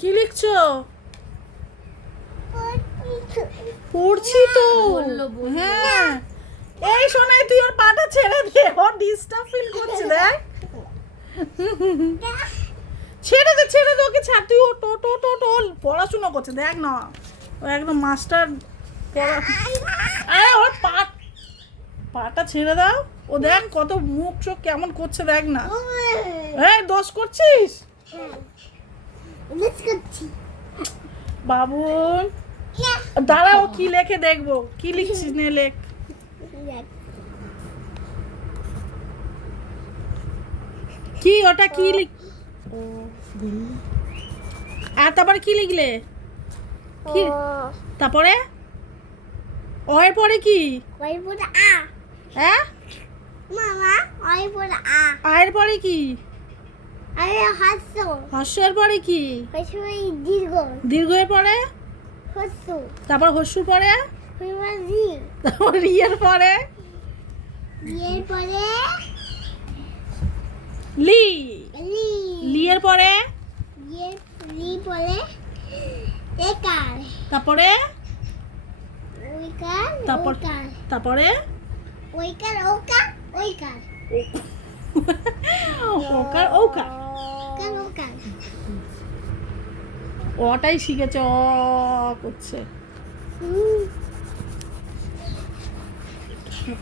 কি লিখছো? পড়ছি তো। হ্যাঁ। এই শোনাই তুই ওর পাটা ছেড়ে দে ওর ডিস্টার্ব ফিল করছে দেখ। ছেড়ে দে ছেড়ে দে ওকে ছাড়। তুই ও টো টো টো টো পড়াশোনা করছে দেখ না। ও একদম মাস্টার আরে ওর পা পাটা ছেড়ে দাও। ও দেখ কত মুখ চোখ কেমন করছে দেখ না। এই দোষ করছিস? বাবুন দাঁড়াও কি লেখে দেখব? কি লিখছিস নে লেখ? কি ওটা কি লিখ আর তারপরে কি লিখলে? কি? তারপরে? অয়ের পরে কি? হ্যাঁ? আয়ের পরে কি? হর্ষের পরে কি? দীর্ঘের পরে তারপর হস্যুর পরে? তারপর রিয়ের পরে পরে লি। লি। লিয়ের পরে লি পরে? একার। তারপরে? ওইকার তারপর তারপরে? ওইকার ওকার ওইকার। ওকার ওকার ওকার ওটাই শিখেছে, অ, করছে।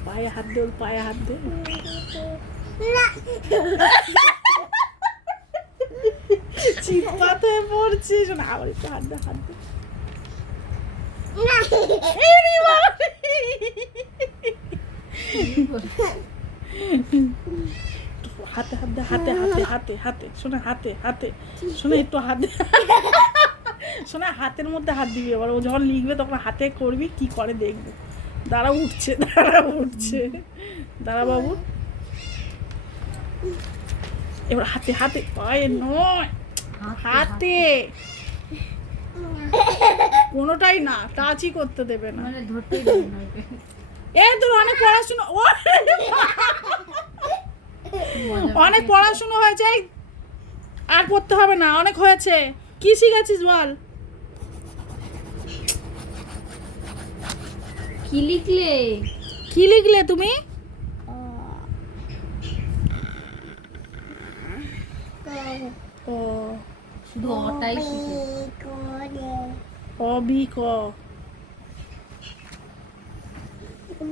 পায়ে হাত দে পায়ে হাত দে না চিপাতে পড়ছে শোনা আবার একটু হাত দে হাত দে। হাতে, হাত হাতে হাতে হাতে হাতে, শোনা, হাতে হাতে, শোনা, একটু হাতে শোনা হাতের মধ্যে হাত দিবি এবার ও যখন লিখবে তখন হাতে করবি কি করে দেখবি? দাঁড়া উঠছে দাঁড়া উঠছে। দাঁড়া বাবু। এবার হাতে হাতে পায়ে নয় হাতে। কোনোটাই না টাচই করতে দেবে না। মানে। এই তোর অনেক পড়াশোনা অনেক পড়াশোনা হয়েছে আর পড়তে হবে না অনেক হয়েছে। কি শিখেছিস বল? কি লিখলে? কি লিখলে তুমি? শুধু অটাই শিখে। করে অ বি ক।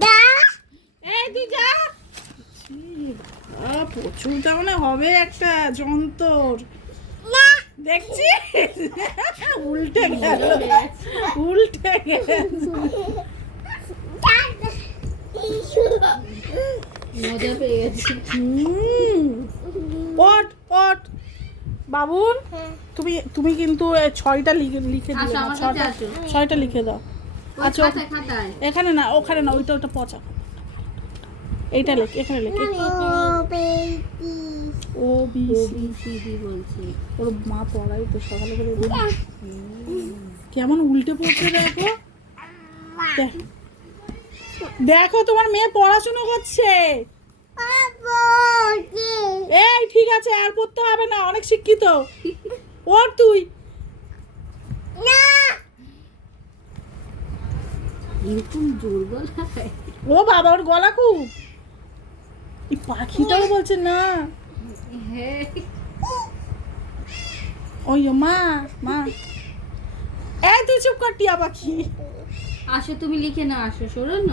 দা। এই তুই যা আ, মানে হবে একটা যন্তর। দেখছি উল্টে গেল উল্টে গেল মজা পেয়ে গেছি। পট পট। বাবুন তুমি তুমি কিন্তু ছয়টা লিখে লিখে ছটা আসো। ছয়টা লিখে দাও। আচ্ছা এখানে না ওখানে না ওইটা ওটা পচা এইটা লেখ এখানে লেখ ও বি ও সি ডি বলছে। ওর মা পড়াই তো সকালে করে কেমন উল্টে পড়ছে দেখো। দেখ- দেখো তোমার মেয়ে পড়াশোনা করছে। এই ঠিক আছে আর পড়তে হবে না অনেক শিক্ষিত। ওর তুই। এরকম জোর গলায় ও বাবা ওর গলা খুব। এই পাখিটাও বলছে না। হ্যাঁ ওই মা মা। এই তুই চুপ কর টিয়া পাখি। আসো তুমি লিখে না আসো সরো না।